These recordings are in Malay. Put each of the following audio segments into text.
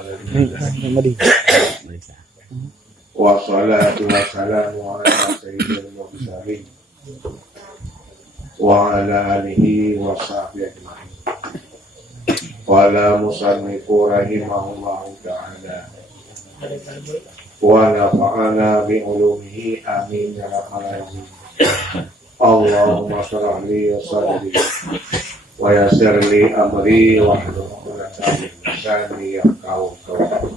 العالمين والصلاة والسلام على سيد المرسلين وعلى آله وصحبه أجمعين. قال مصنف رحمه الله تعالى ونفعنا بعلومه آمين يا رب العالمين. اللهم اشرح لي صدري ويسر لي أمري واحلل عقدة من لساني يفقهوا قولي.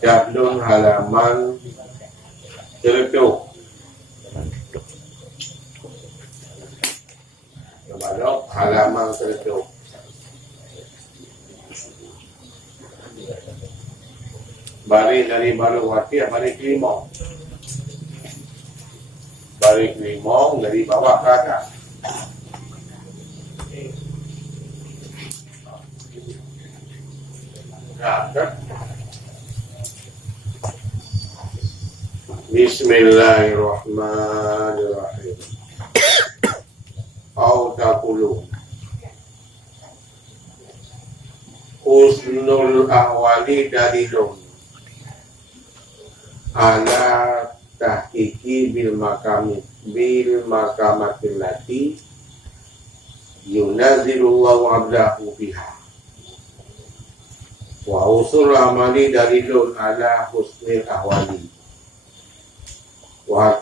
Jadlun halaman Celetuk. Kepada halaman Celetuk. Balik dari Balawati, balik Limong. Balik Limong dari bawah ke atas. Nah, kan? Bismillahirrahmanirrahim. Au taqulu husnul ahwali dalilun ala tahqiqi bil makamatil lati yunazilullahu abdahu biha wa usul amali dalilun ala husnil ahwali wa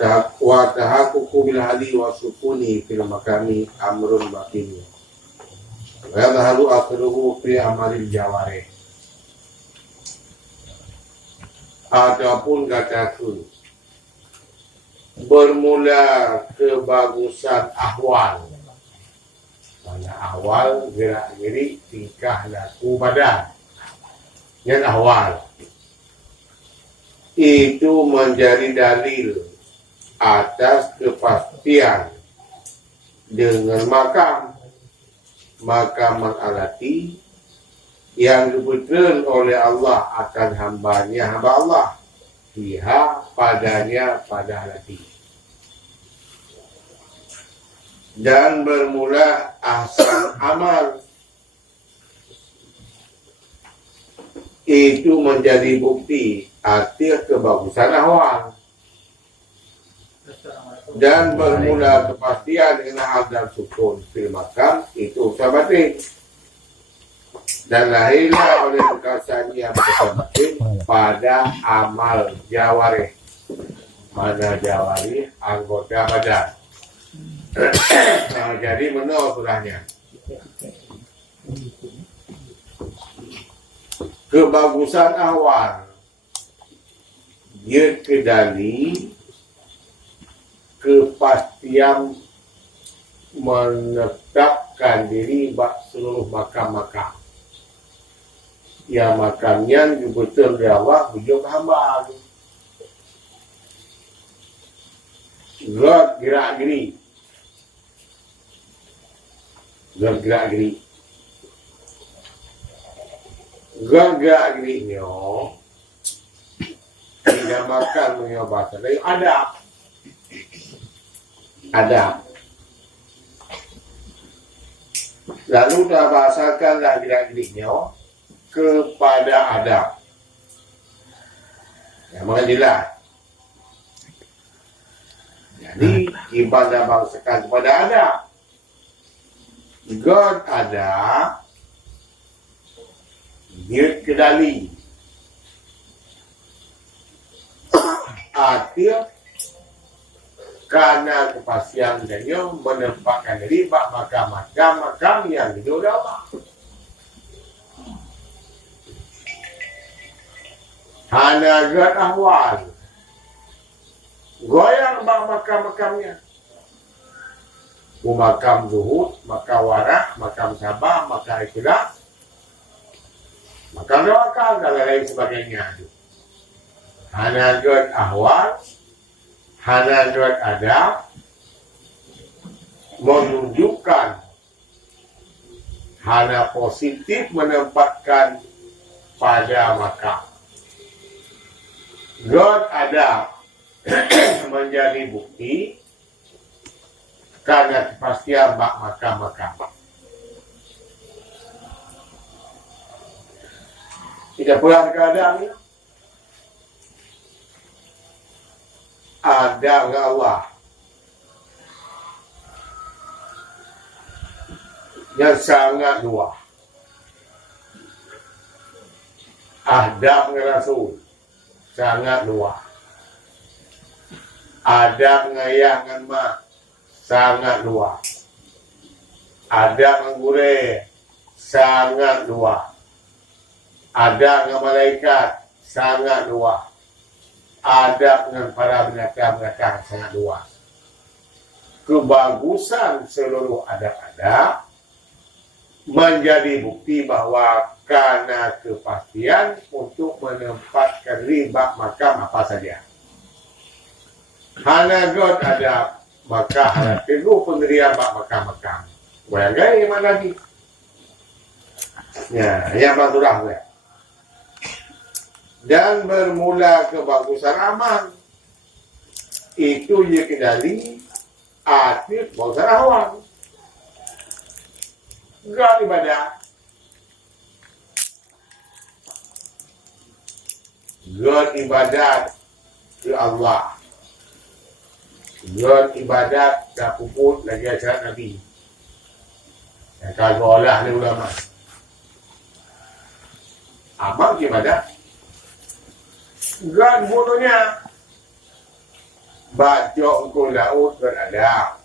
tahaqququ bil hali wa sukuni fil makami amrun batin wa yadharu athruhu fi amalil jawarih. Adapun katakan bermula kebagusan ahwal, pada awal gerak-gerik tingkah laku badan yang ahwal itu menjadi dalil atas kepastian dengan makam alati yang diberikan oleh Allah akan hamba Allah pihak padanya pada alati. Dan bermula ahsan amal itu menjadi bukti arti kebagusan awal. Dan bermula kepastian dengan hal dan sukun fil makam itu usaha batin. Dan lahirlah oleh perkataan yang usaha batin pada amal jawarih. Mana jawarih? Anggota badan. Nah, jadi menurut surahnya kebagusan awal dia kedali kepastian menetapkan diri seluruh makam-makam. Ya makamnya betul dia Allah bujuk hamba. Gerak-gerik. Gerak-gerik. Gerak-geriknya dinamakan mengobatan dari adab. Adab. Lalu dah bahasakanlah gerak-geriknya kepada adab. Yang mengadillah. Jadi ibadah bangsakan kepada adab. God adab dia kedali arti karena kepastian dia menempatkan diri makam yang hidup Allah. Hanya gerak ahwal goyang makam-makamnya. Makam zuhud, makam warah, makam sabah, makam ikhlas, makam doakan dan lain sebagainya. Hana god ahwal, hana god adab, menunjukkan hanya positif menempatkan pada makam. God ada menjadi bukti karena kepastian makam-makam. Tidak pernah keadaan ini. Ada Allah yang sangat luas. Adab Rasul sangat luas. Adab ngayangan mak sangat luas. Adab menggure sangat luas. Adab dengan malaikat sangat luas. Adab dengan para binatang-binatang sangat luas. Kebagusan seluruh adab-adab menjadi bukti bahwa karena kepastian untuk menempatkan riba makam apa saja. Hana God ada, maka hana teguh pendirian makam-makam. Bayangkan yang mana lagi? Ya, yang bantulah ya. Dan bermula kebagusan aman itu dia kendali aktif bangsa awam. Enggak ibadah. God ibadat ke Allah. God ibadat tak puput lagi ajaran Nabi. Yang kalau olah ni ulama. Abang ibadat. God bodohnya. Bacok kau laut berada.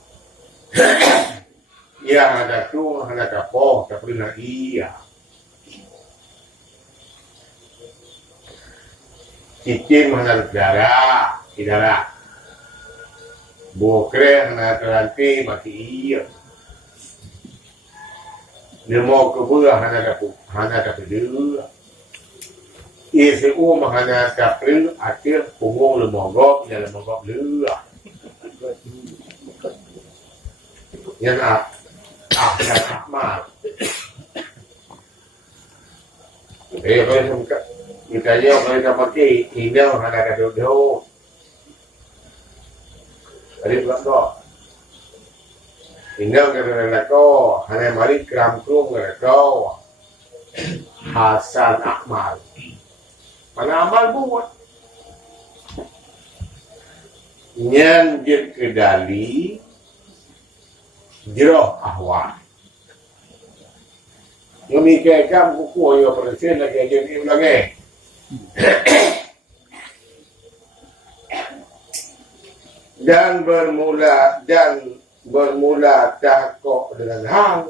Yang ada tu, ada kapok, tak pernah iya. Cicing mana darah, darah. Bokre mana teranti mati iya. Nemo kebuah hana ada pedul. Isi hana kapil akhir punggung lemogok dan lemogok lua. Yang dan akmal. Kalau kita jauh kalau kita pakai indah hana ada duduk. Ada belakang. Indah kerana kau hana mari kram krum kerana kau Hasan akmal. Mana amal buat? Nyanjir kedali jeroh ahwal. Memikirkan buku yang presiden lagi jadi lagi. Dan bermula takut dengan hang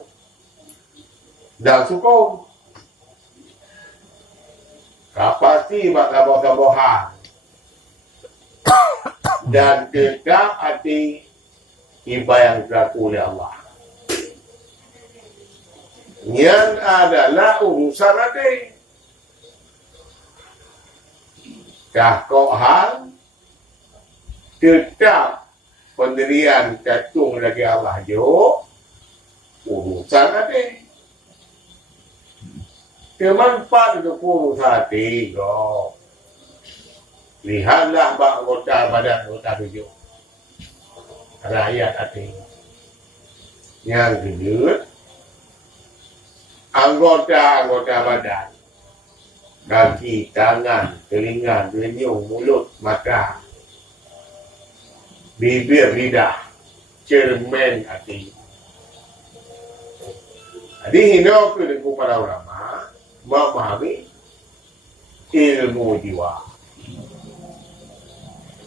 dan sukong. Kapasi bak saboh-sabohan dan tetap hati iba yang berlaku oleh Allah. Yang adalah urusan hati. Kakohan tetap pendirian catung lagi Allah jo urusan hati. Kemanfaat untuk urus hati kau. Lihatlah anggota badan anggota tujuh. Rakyat hati. Yang kedua, anggota badan. Kaki, tangan, telinga, telinjung, mulut, mata. Bibir, lidah. Cermin hati. Jadi hidup itu para ulama memahami ilmu jiwa.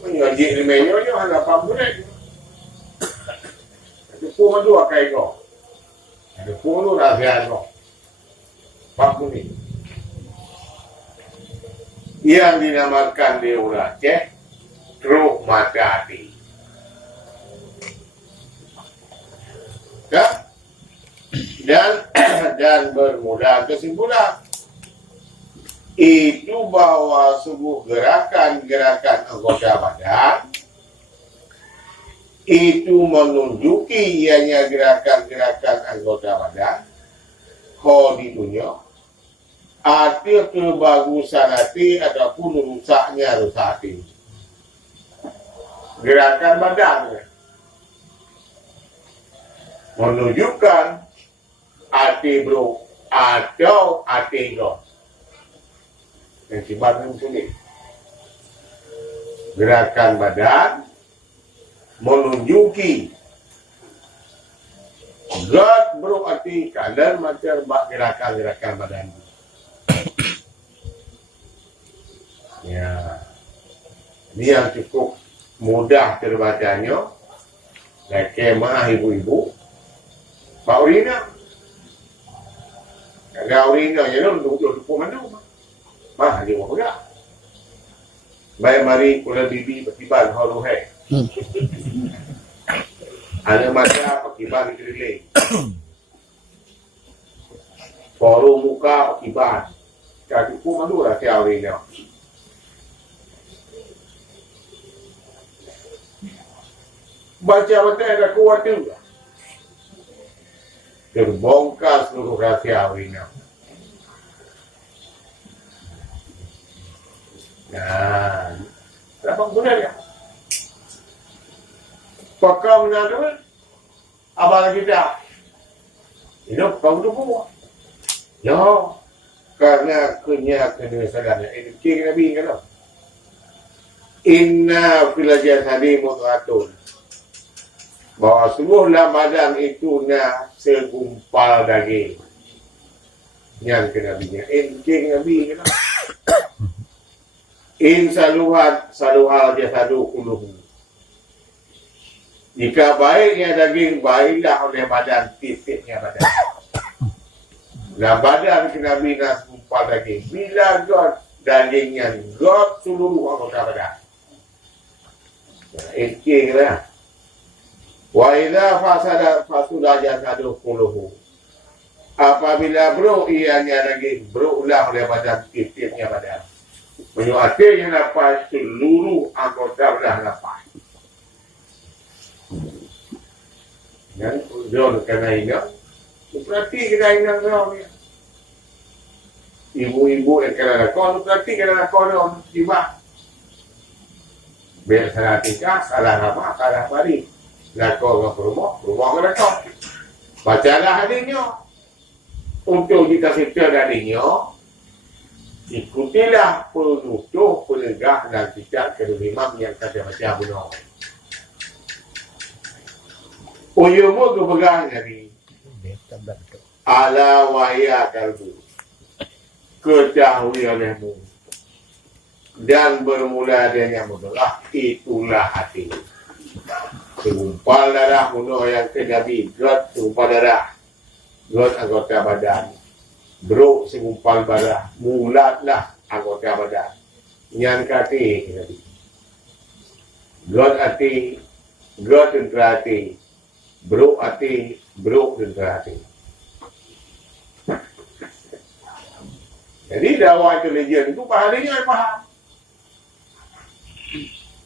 Mengaji ilmu itu hanya pampunan. Itu pun dua kayak kau. Itu pun dua rahasia kau. Pampunan. Yang dinamakan di Aceh Truk Mata Hati. Kan? Dan bermula kesimpulan itu bahwa sebuah gerakan anggota badan itu menunjuki ianya gerakan-gerakan anggota badan di dunia, arti kebagusan hati ataupun rusaknya hati. Gerakan badan menunjukkan hati bro atau hati go. Yang sifatnya sulit. Gerakan badan menunjuki God berarti kalian macam gerakan-gerakan badan. Ya, ini yang cukup mudah terbacanya. Kemah ibu-ibu, Pak Urina, agak Urina ya lo duduk mana? Mah dia mau enggak? Baik mari kula bibi petiban holuhe. Ada mata petiban diriling. Forum muka petiban. Kaki ku mandu lah teorinya. Baca ada kuat juga. Terbongkar seluruh rahasia awalnya. Nah, kenapa benar ya? Pakau menadu, abang kita hidup kau dulu. Ya, karena kenyataan ini kira Nabi kan? Inna fil jasadi mudghatun. Bahwa seluruh badan itu na segumpal daging. Yang kenabinya, kira Nabi kan? In saluhat saluhal jasadu kuluhu. Jika baiknya daging, baiklah oleh badan, titiknya badan. Nah badan kena bina segumpal daging. Bila God dagingnya, God seluruh anggota badan. Inking lah. Wa idza fasada jasadu kuluhu. Apabila bro ianya daging, bro ulah oleh badan, titiknya badan. Menyuatinya lepas seluruh anggota badan lepas. Dan John kena ingat, berarti kena ingat kau ni. Ibu-ibu yang kena kau, berarti kena kau ni tiba. Biar salah tingkah, salah nama, salah mari. Lakau ke rumah kena kau. Bacalah hadisnya. Untuk kita setel hadisnya, ikutilah penutup, penegak dan tidak kedua yang kata baca benar. Uyumu kepegang Nabi. Ala wahya kalbu. Ketahui olehmu. Dan bermula adanya mudah. Itulah hati. Segumpal darah mudah yang ke Nabi. God segumpal darah. God anggota badan. Bro segumpal darah. Mulatlah anggota badan. Nyan kati Nabi. God hati. God tentera hati. Bro hati, bro tentera hati. Jadi dakwah intelijen itu pahalanya paham.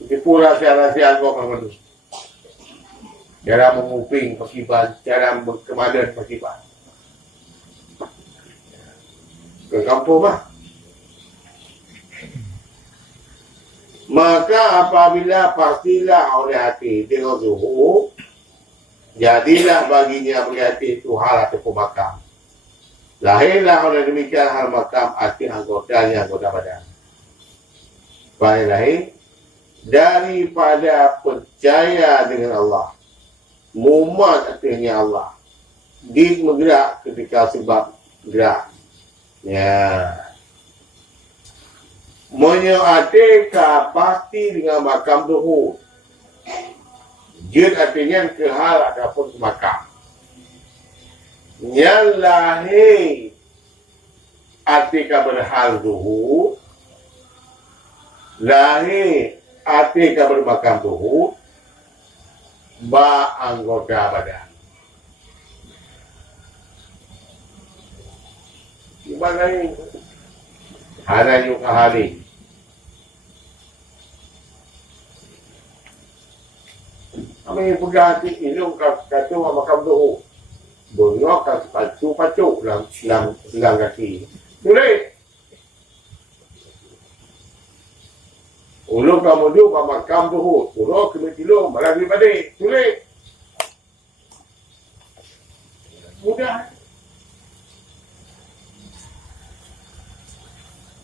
Itu rahasia-rahasia kau kamu. Cara menguping pakiban, cara kemadan pakiban. Ke kampung mah. Maka apabila pastilah oleh hati dengan zuhur, jadilah baginya berarti itu hal atau makam. Lahirlah oleh demikian hal makam arti anggotanya anggota badan. Baik lahir daripada percaya dengan Allah. Mumat artinya Allah. Din bergerak ketika sebab gerak. Ya. Menyoatika pasti dengan makam zuhur. Jid artinya ke hal ataupun ke makam. Yang lahir artika berhal zuhur. Lahir artika bermakam zuhur. Ba anggota badan. Gimana ini? Hana yung ahali. Kami pegang hati ilung kata orang makan doh. Bengok kan pacu-pacu dalam kaki. Boleh. Ulung kamu dulu makan doh. Urok kena tilung malah lebih balik. Boleh. Mudah.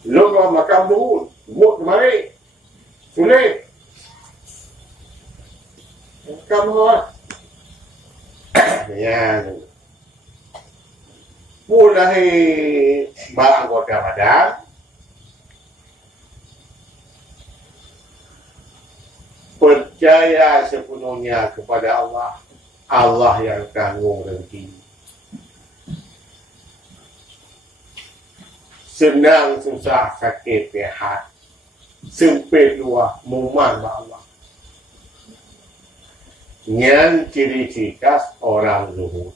Ulung kamu makan doh. Buat kemari. Boleh. Kamu ya mulai anggota badan percaya sepenuhnya kepada Allah. Allah yang tanggung rezeki. Senang susah sakit sehat, sempit luas muman Allah. Yang ciri-ciri khas orang zuhud.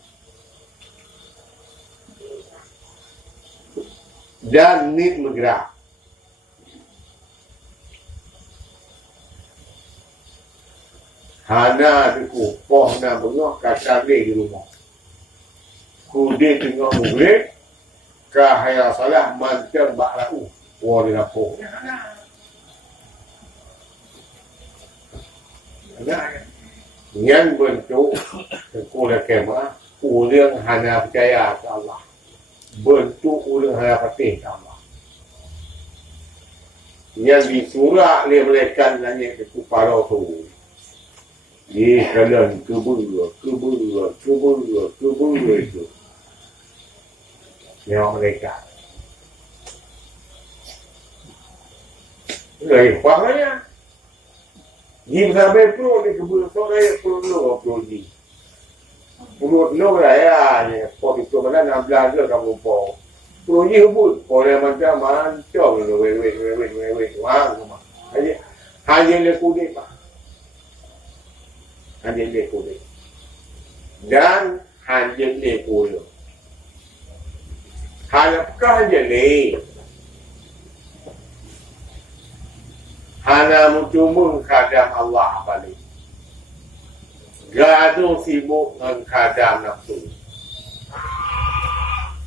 Dan ni bergerak. Hana diku, poh na bengok kacang di rumah. Kudi tengok murid, kahaya salah mancam bakrau. Wali lapor. Hana. Yang bentuk kuliah kemah ulang hana percaya ke Allah, bentuk ulang hana percaya ke Allah. Yang disuruh oleh mereka nanya ke para tu, ye kalian kubur itu, yang mereka. Fahmnya? Jim sampai pro ni kebun sore pro ni. Pro lah ya, kau itu mana 16 ke kamu po. Pro ni hubut, orang macam mancung weh, wang semua. Hanya lekudek pak. Hanya lekudek. Dan hanya lekudek. Harapkah hanya lek. Hana mutumun kadam Allah balik. Gaduh sibuk dengan kadam nafsu.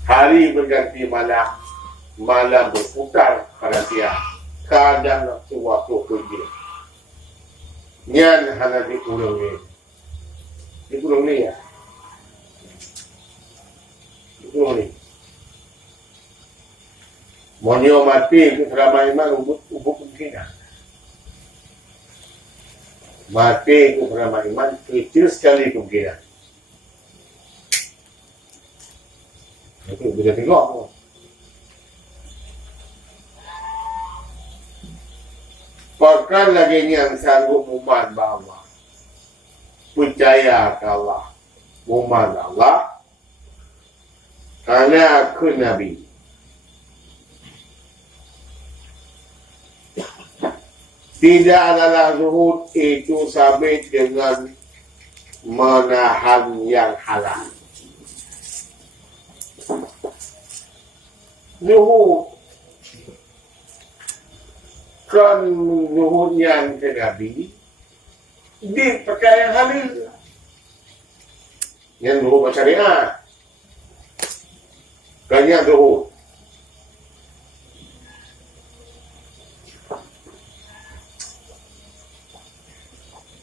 Hari berganti malam, malam berputar pada siang. Kadam nafsu waktu pergi. Nyan hana dikurung ni. Dikurung ni ya. Dikurung ni. Monyo mati ke selama iman ubuk kemungkinan. Mati itu bernama iman, kecil sekali kemungkinan. Itu bisa tengok. Bahkan lagi yang sanggup umat Allah, percaya ke Allah, umat Allah, karena aku Nabi. Tidak adalah zuhud itu sabit dengan menahan yang halal. Zuhud kan zuhud yang ke Nabi dipakai yang halal. Yang zuhud syariat. Kan yang zuhud.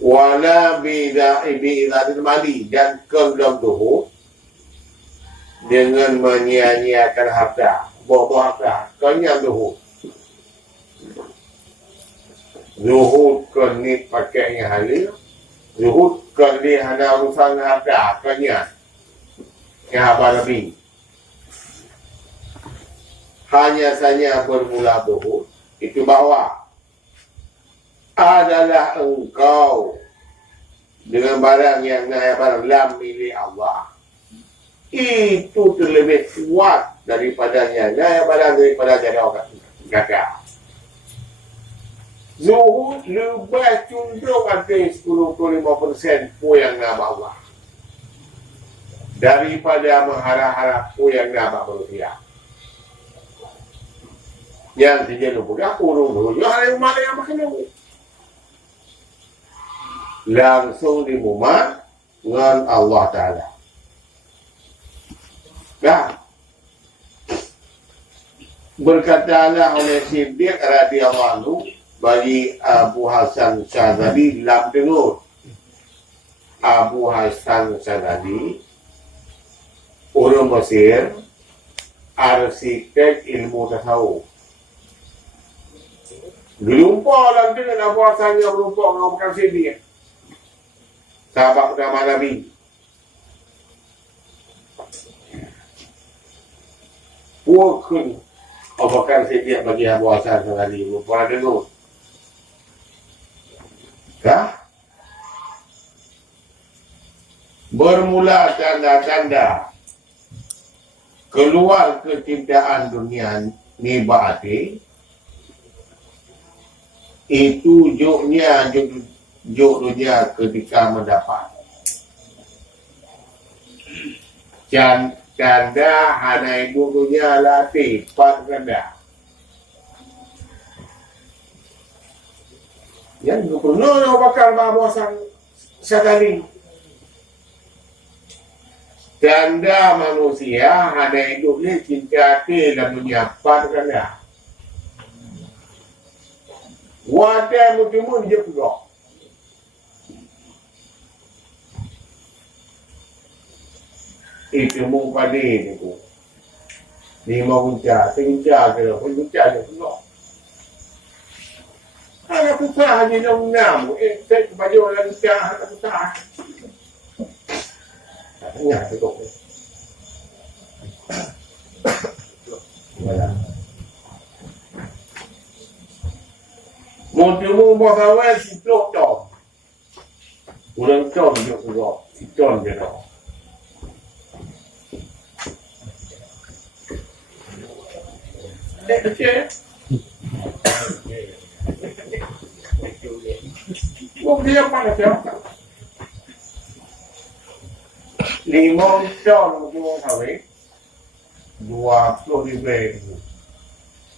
Wala bi'idhatil mali, dan dalam zuhud dengan menyia-nyiakan harta, bawa harta, kenyang zuhud. Zuhud ni pakai yang halal, zuhud ni hana urusan harta, kenyang yang apa lebih. Hanya saja bermula zuhud itu bahwa adalah engkau dengan barang yang barang lam milik Allah itu terlebih kuat daripadanya barang daripada jadi orang gagal. Zuhud lebih cenderung ada 10-25% yang nama Allah daripada mengharap-harap yang nama manusia. Yang tidak lupa urung dulu hari mana yang makan dulu. langsung dimumat dengan Allah Ta'ala. Nah, berkatalah oleh Siddiq radhiyallahu anhu bagi Abu Hasan Syadzali lam dengur. Abu Hasan Syadzali orang Mesir, arsitek ilmu tasawuf. Gelumpah dalam dengan Abu Hasan yang gelumpah dengan Abu Bakar Siddiq, sahabat utama Nabi. Pukul Abu Bakar Siddiq bagi Abu Hasan Syadzali gelumpah dengar. Kah? Bermula tanda-tanda keluar kecintaan dunia ni berarti itu joknya dunia ketika mendapat tanda hana ibu dunia latih pada yang gubernur bakal bawasan sekali. Tanda manusia hanya hidupnya cinta hati dan menyiapkan kena. Wadah mutimun dia pula. Itu mungkadi itu. Ni mau ucap, saya ke lah, saya ucap dia pula. Anak pusat hanya nak enam. Saya baju orang ucap, anak pusat. Nhà cái cục này. Một điều mong bao giờ vậy thì trộn tròn. Một lần tròn được rồi, thì tròn cái đó. Đấy được chưa? Một điều mà là sao? Limon con cuma kawin 20.000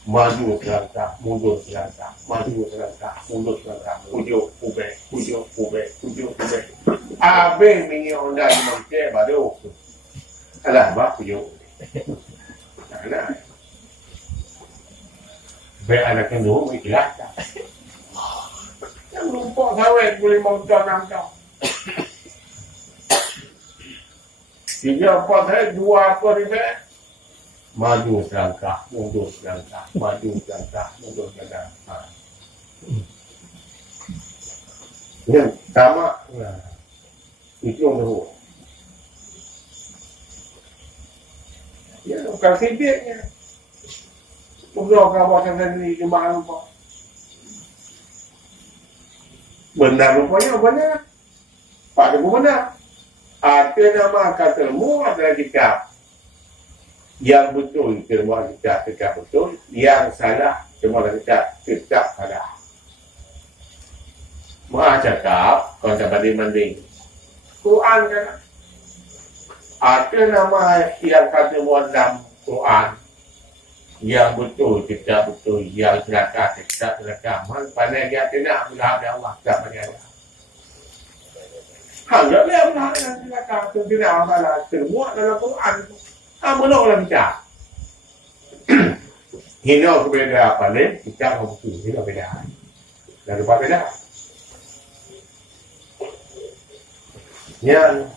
maju selangkah mundur selangkah maju selangkah mundur selangkah ujung ube abe mingi onda mangke baru alah ba ujung ana be anak kendung ikhlas yang lupa kawin boleh mau tanam kau. 3, 4, 2 peribad maju selangkah, mundur selangkah, maju selangkah, mundur selangkah. Yang sama, itu yang teruk. Ya, bukan sidiknya. Berdoa kawasan sendiri di mana lupa. Benar rupanya benar. Pada benar. Ada nama katamu adalah kitab yang betul semua kitab betul, yang salah semua kitab salah. Maha cakap konsep banding Quran kan ada nama yang katamu dalam Quran yang betul kitab betul, yang salah kitab salah. Man pandai dia tidak belah Allah tak pandai. Hanya dia benar dengan silakan tidak masalah semua dalam Quran. Menolak orang bicara. Hina berbeza apa ni? Kita mesti hina beda. Dan lupa beda. Yang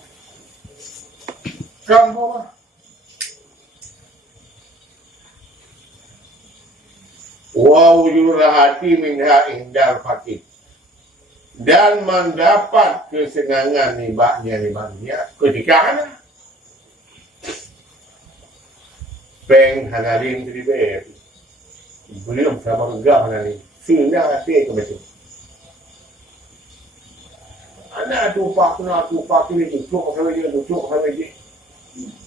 kamu wujud hati minha indal fakir. Dan mendapat kesenangan nibaknya ketika mana peng hanarin terlibat belum sama enggak hanarin sehingga hati kebetul anak tupak ini tutup sampai dia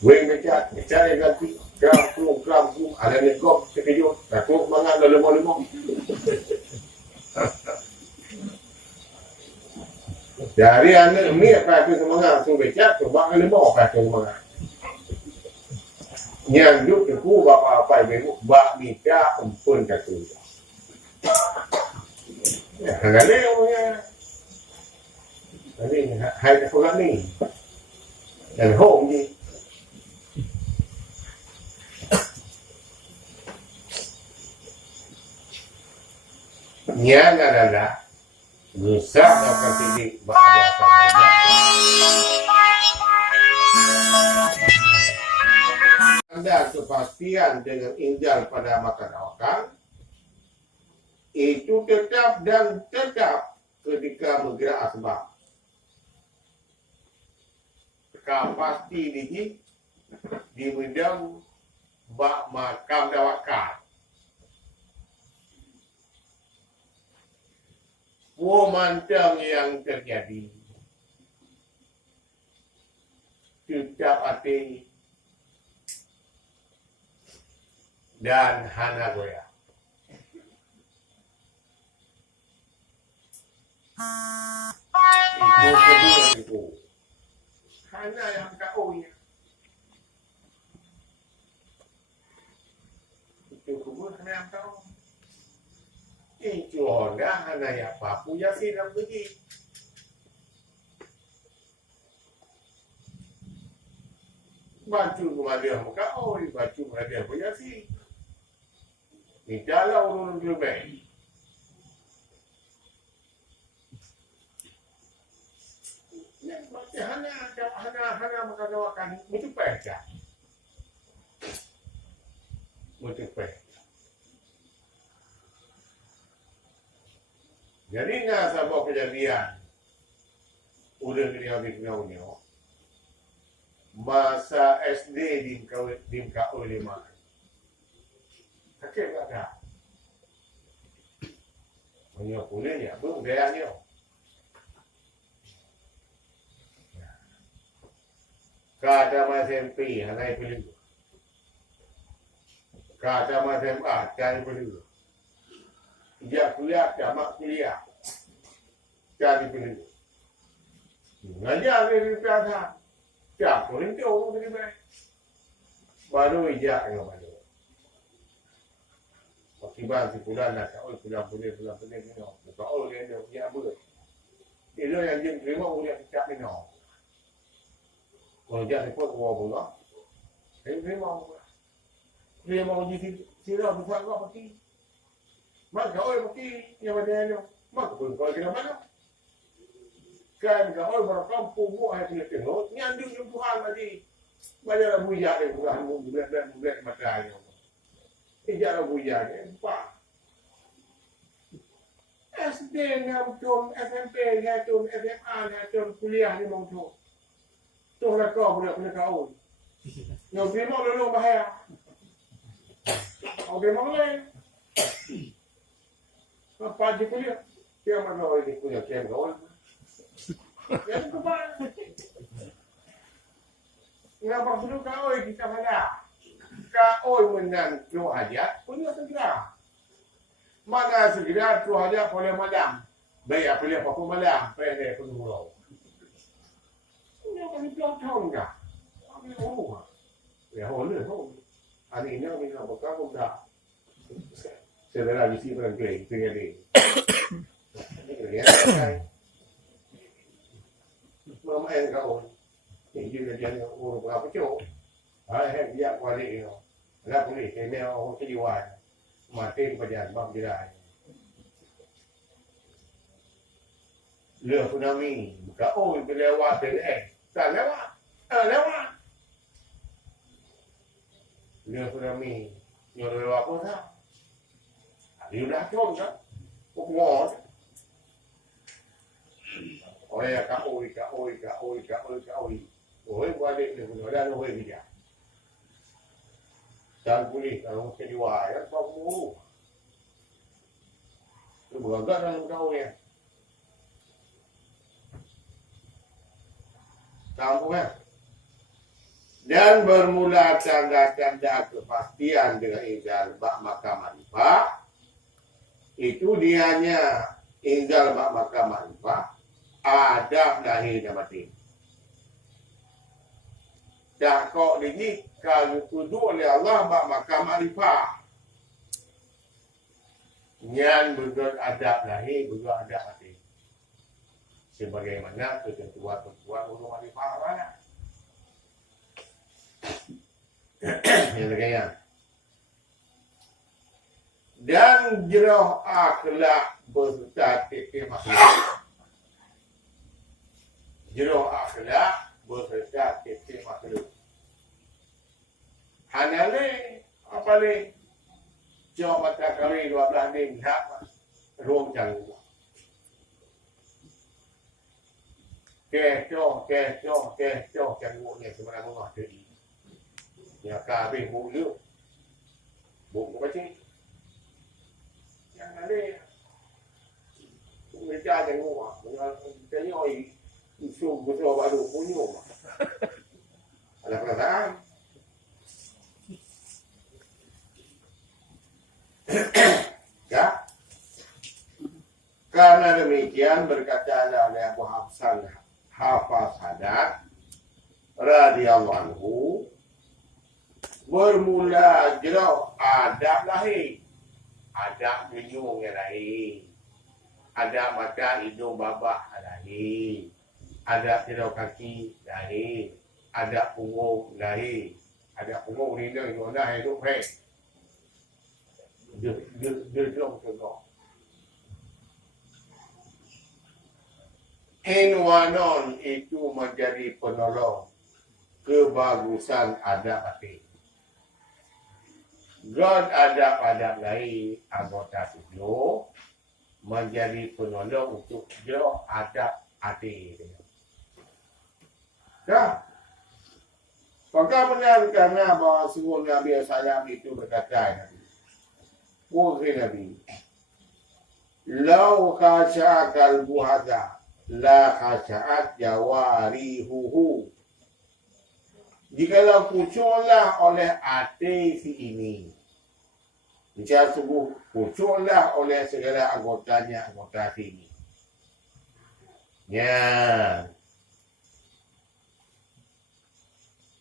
weng becat yang ganti kram ada nekop sekejut takut mangan lemong dari anak ni pakai semangat tu becak coba kali mau pakai semangat yang duk ku bapa apa ibu bak nikah pun kata ya ngale Ini hai tak orang ni. Dan home ni. Nian adalah rusak akan tidik bahasa Anda kepastian dengan injal pada makan awakal itu tetap dan tetap ketika bergerak asbab. Pasti di bidang bak makam dawakal. Mantang yang terjadi tetap hati dan hana goya. Itu kedua itu. Hana yang kau ya. Itu kedua hana yang kau. Itu orang hana ya papu ya silam pergi. Baju kemudian muka baju kemudian punya si. Ini dalam urun lebih. Hana mengatakan itu pecah. Itu pecah. Jadi nak sebuah kejadian udah kini masa SD di MKO 5. Sakit tak ada. Punya kuliahnya, belum gayanya. Kata SMP, anak pilih. Kata SMA, cari pilih. Dia kuliah, jamak kuliah. Cari pilih. Ngajar di piasa. Siap, kuliah orang pilih baik. Baru ijak yang baru. Tiba si pulang nak kau pulang ni. Kau dia boleh. Dia yang dia terima boleh cakap ni no. Kalau dia pun buat. Dia mau. Dia mau jadi sila besar kau mati. Mak kau mati yang mana ni? Mak pun kau kena mana? Kan kau berkampung buat dia tengok. Ni anding yang Tuhan tadi. Banyak bujak dia Tuhan budak mata dia. Ijak bujak dia. Pak. SD ngam SMP ngam SMA ngam kuliah ni mau tu. Tu nak kau boleh kau. Yang terima dulu bahaya. Okey boleh. Apa je kuliah? Dia mana orang ni kuliah kian kau. Yang tu apa? Ngapa perlu kau kita mana? Kau menang tu aja, punya segera. Mana segera tu aja boleh malam. Baik apa dia apa malam, pendek pun murau. Ini apa ni tahun dah? Apa oh? Ya boleh tu. Hari ini kami nak buka pun dah. Saya dah isi berangkai tinggal ni. Ini dia. Mama yang kau. Ini juga dia urus berapa cok. Dia balik ni. Ada polis, ini orang kejiwaan. Mati kepada bang jiran. Leh tsunami, kau lewat PLN. Tak lewat. Lewat. Leh tsunami, yang lewat apa tak? Dia dah cong tak? Pukul. Oh ya, kau. Oh, balik ni pun ada orang dia. Dan boleh kalau mesti diwayar kau mulu. Tu beragak dalam kau ya. Tahu kan? Dan bermula tanda-tanda kepastian dengan injal bak makam manfa. Itu dianya injal bak makam manfa. Ada lahir dan mati. Dah kau ini kalau tuduh oleh Allah bak makam manfa. Nyan bergerak adab lahir, bergerak adab mati. sebagaimana ketentuan ulama di mana. Yang kaya. Dan jero akhlak berserta makhluk. Jero akhlak berserta makhluk. Hanale apa ni? Jom mata kali 12 ni hak rong jang. Kecoh jang ni sebenarnya mengah tadi. Ya kabeh bulu. Bulu macam yang ada mereka tengok tengok isu betul baru punya ada perasaan. Ya, karena demikian berkata oleh Abu Hafsan Hafaz Haddad radhiyallahu anhu, bermula jero adab lahir, adab menyung lahir, adab mata hidung babah lahir, adab jero kaki lahir, adab punggung lahir, adab punggung ni dah hidup baik. Dia tengok. Inwanon itu menjadi penolong kebagusan adab hati. God adab-adab lain anggota tujuh menjadi penolong untuk dia adab hati. Dah. Maka benar karena bahawa sungguh Nabi SAW itu berkata, Wahai Nabi, lau khasya'a kalbu hadha, la khasya'at jawarihuhu. Jikalau kucurlah oleh hati si ini, jika sungguh kucurlah oleh segala anggotanya, anggota si ini. Ya.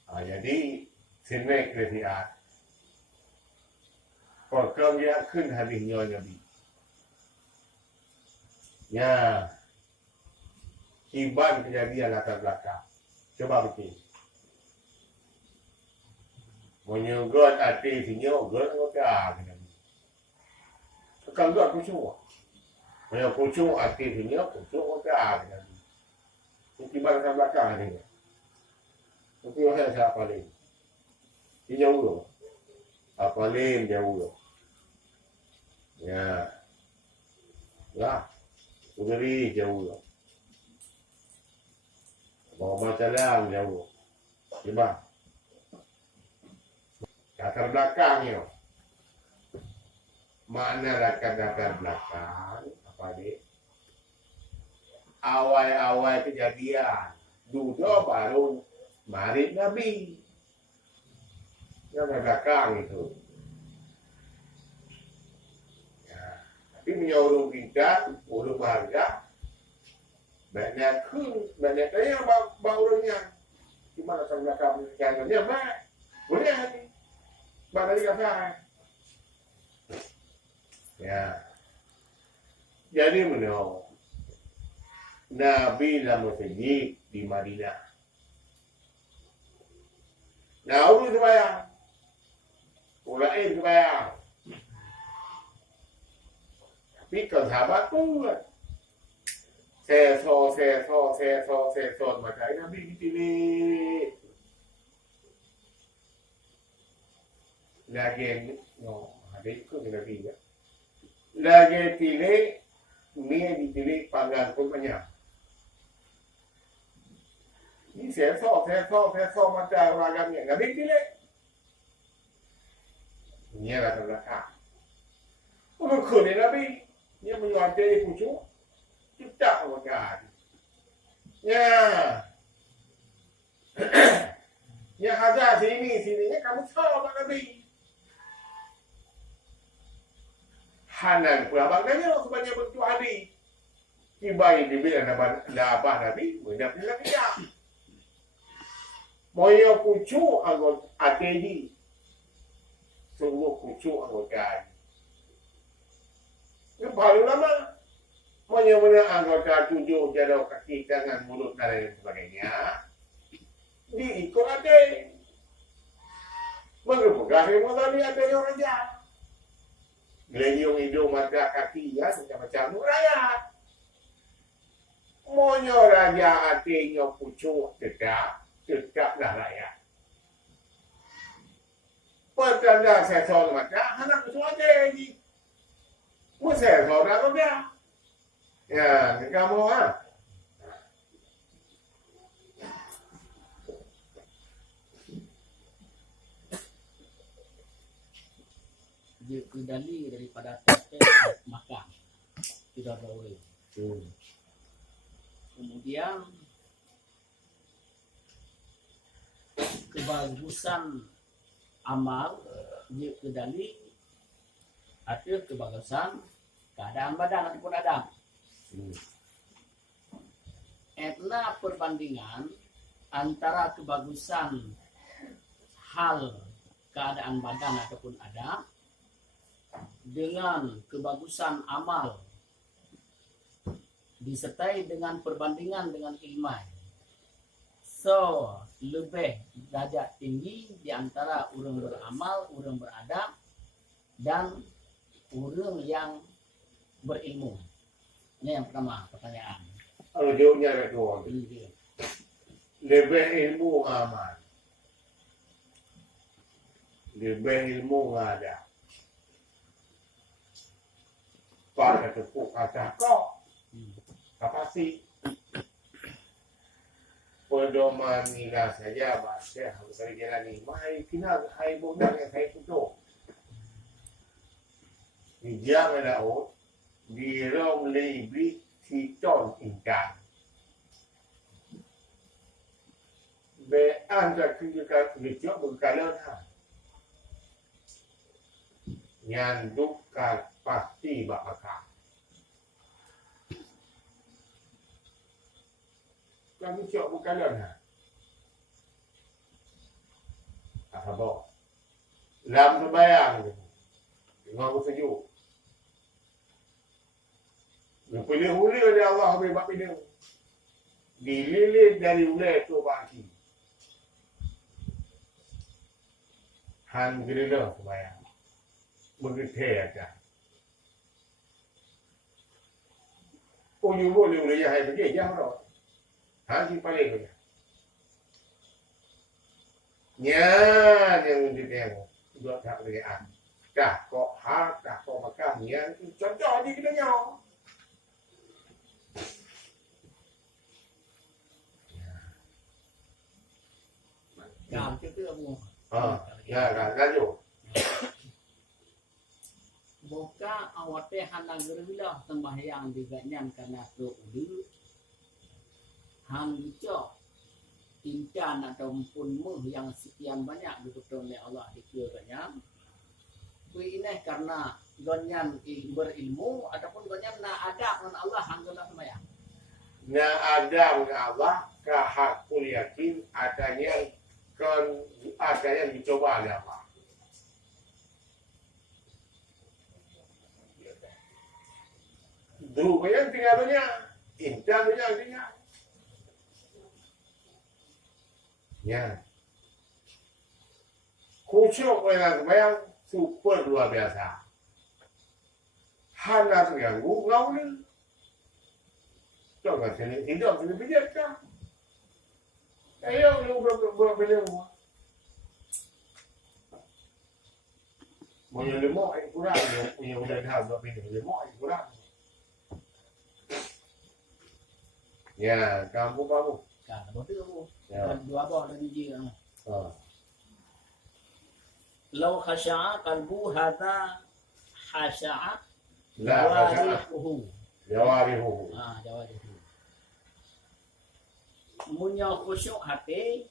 Jadi, senek resiat. Kalau diaขึ้น hadisnya Nabi. Ya. Kiban kejadian latar belakang. Coba bikin. Menyugut hati sinyo, god ngoda. Kan god kucuk. Menyugut kucuk hati sinyo, kucuk ngoda. Kiban latar belakang ni. Itu yang saya paling. Ini jauh. Apalin jauh. Ya. Lah. Udari jauh. Bawa macalang jauh. Coba. Latar belakangnya. Mana latar belakang? Apa ni? Awal-awal kejadian. Dulu baru marid Nabi. Yang belakang itu. Ya. Tapi punya urung kita, urung harga, banyak yang urungnya. Cuma latar belakang jangannya baik. Boleh hati. Bagai kata. Ya. Jadi menurut Nabi lah masjid di Madinah. Nah, urung sembahyang. Ulain sembahyang. Tapi kalau sahabat pun seso macam Nabi dipilih. Lagi ada ikut Nabi ya. Lagi pilih ni dipilih panggang pun banyak. Ini seso macam ragamnya. Nabi pilih. Ini adalah belakang. Kalau kau ni Nabi, dia menyuapai pucuk, tidak makan. Ya, yang ada sininya kamu tahu Pak Nabi. Hanan pun abang nanya sebanyak bentuk hari. Kibai dibilang ada abah Nabi, benda bilang dia. Moyo pucuk anggota ATD. Sungguh kucuk anggota. Ini baru lama. Rupanya mana anggota 7 jadau kaki, tangan, mulut dan lain sebagainya diikut ada. Mengepegah yang tadi ada yang raja. Geliung hidung mata kaki ya macam-macam rakyat. Monyo raja hatinya pucuk tetaplah rakyat. Pertanda saya soal mata anak itu aja ini. Mau saya soal apa dia? Ya, kamu dia kendali daripada tete makan tidak boleh. Kemudian kebagusan amal dia kendali ada kebagusan keadaan badan ataupun adam. Etna perbandingan antara kebagusan hal keadaan badan ataupun adam dengan kebagusan amal disertai dengan perbandingan dengan ilmu. So, lebih derajat tinggi di antara orang beramal, orang beradab dan orang yang berilmu. Ini yang pertama pertanyaan. Kalau jawabnya ada dua. Lebih ilmu amal. Lebih ilmu ada. Pada tepuk kata kau apa sih pedoman nila saja bahasa harus saya jalani mahai kina hai bodoh yang saya tutup di jam laut di rom lebih siton intan be anda kita kerja berkalan yang duka pasti bakal kami cok berkalan apa bawa lam terbayang tengok aku sejuk pilih-pilih oleh Allah bebak pilih dililit dari ulai tu baki han gerila terbayang begitu aja. Oh, you boleh boleh hai pergi jam ro. Ha si paling boleh. Nya yang di tengok. Dua tak boleh an. Dah kok hak dah kok makan yang contoh di kita nyaw. Kan kita mau. Ya kan lanjut. Boka awate hana gerila sembahyang diganyan karena tu ulu han bico incan ataupun muh yang sekian banyak betul oleh Allah dikiranya kui ini karena ganyan berilmu ataupun ganyan na ada dengan Allah hanggalah sembahyang na ada dengan Allah kahakul yakin adanya kan ada yang dicoba oleh Allah. Dulu yang tinggalnya, intan tinggal. Ya. Khusyuk yang super luar biasa. Hana terganggu, ngau ni. Coba sini tidur, sini pijat kan. Ayo, lu berapa rumah. Mau yang lemok, kurang. Punya udah dah berapa ini, lemok, kurang. Ya, kamu. kan betul aku Ya. dua abah dan biji law khasha'a qalbu hadha khasha'a La khasha'a jawarihu. Jawarihu munya khusyuk hati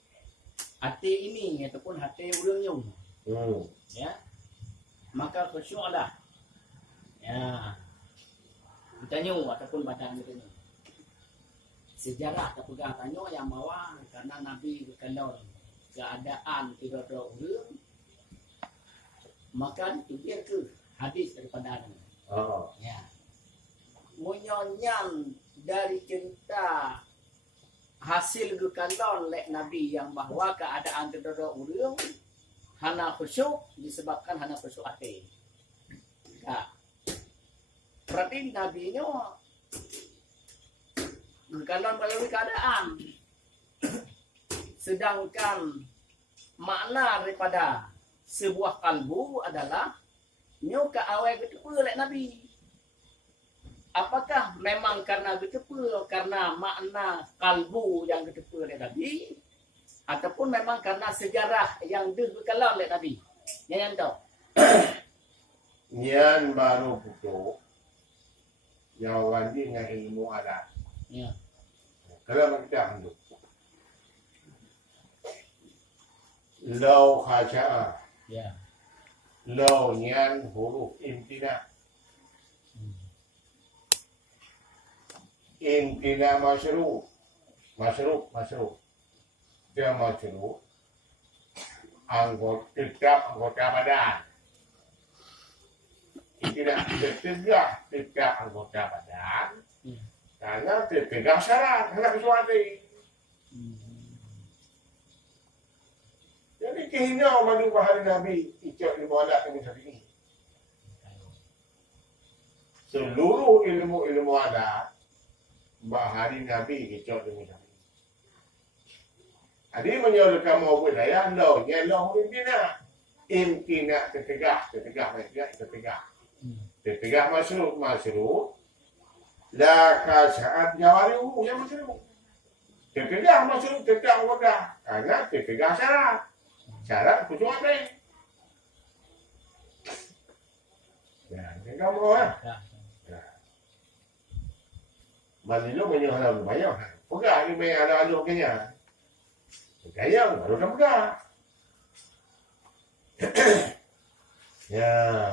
ini ataupun hati ulung ya maka khusyuklah ya kita nyu ataupun badan kita nyu sejarah terpegang tanyo yang bawa karena Nabi berkenal keadaan tidak ada orang maka itu dia ke hadis daripada ya menyonyan dari cerita hasil gekalon lek Nabi yang bahwa keadaan kedua orang hana khusyuk disebabkan hana khusyuk hati. Nah, berarti Nabi nya gekalon melalui keadaan, sedangkan makna daripada sebuah kalbu adalah nyo ke awal ketepu lek Nabi. Apakah memang karena ketepu, karena makna kalbu yang ketepu lek Nabi, ataupun memang karena sejarah yang dibekalan oleh Nabi? Yang tahu. Nyan baru butuh jawaban dia dengan ilmu adat. Ya. Kalau kita hendak law khaja'a, Ya. law nyan huruf imtina. Imtina masyru'. Dia masyru' anggota badan. Tidak tegak anggota badan. Karena tegak syarat, hendak sesuatu. Jadi kehina madu bahari Nabi icap ilmu adat kami saat ini. Seluruh ilmu adat bahari Nabi icap ilmu Nabi. Adi menyuruhkan mau budaya lo, nyelong imtina. Imtina tegak. Tegak masyru'. La kasaat jawariu yang masyru'. Tegak masyru', tegak wadah. Karena tegak syarat. Syarat kecuali. Ya, tegak mau Malilo menyuruh banyak. Pegang ni ada kenya. Gayang baru dah pegang. Ya.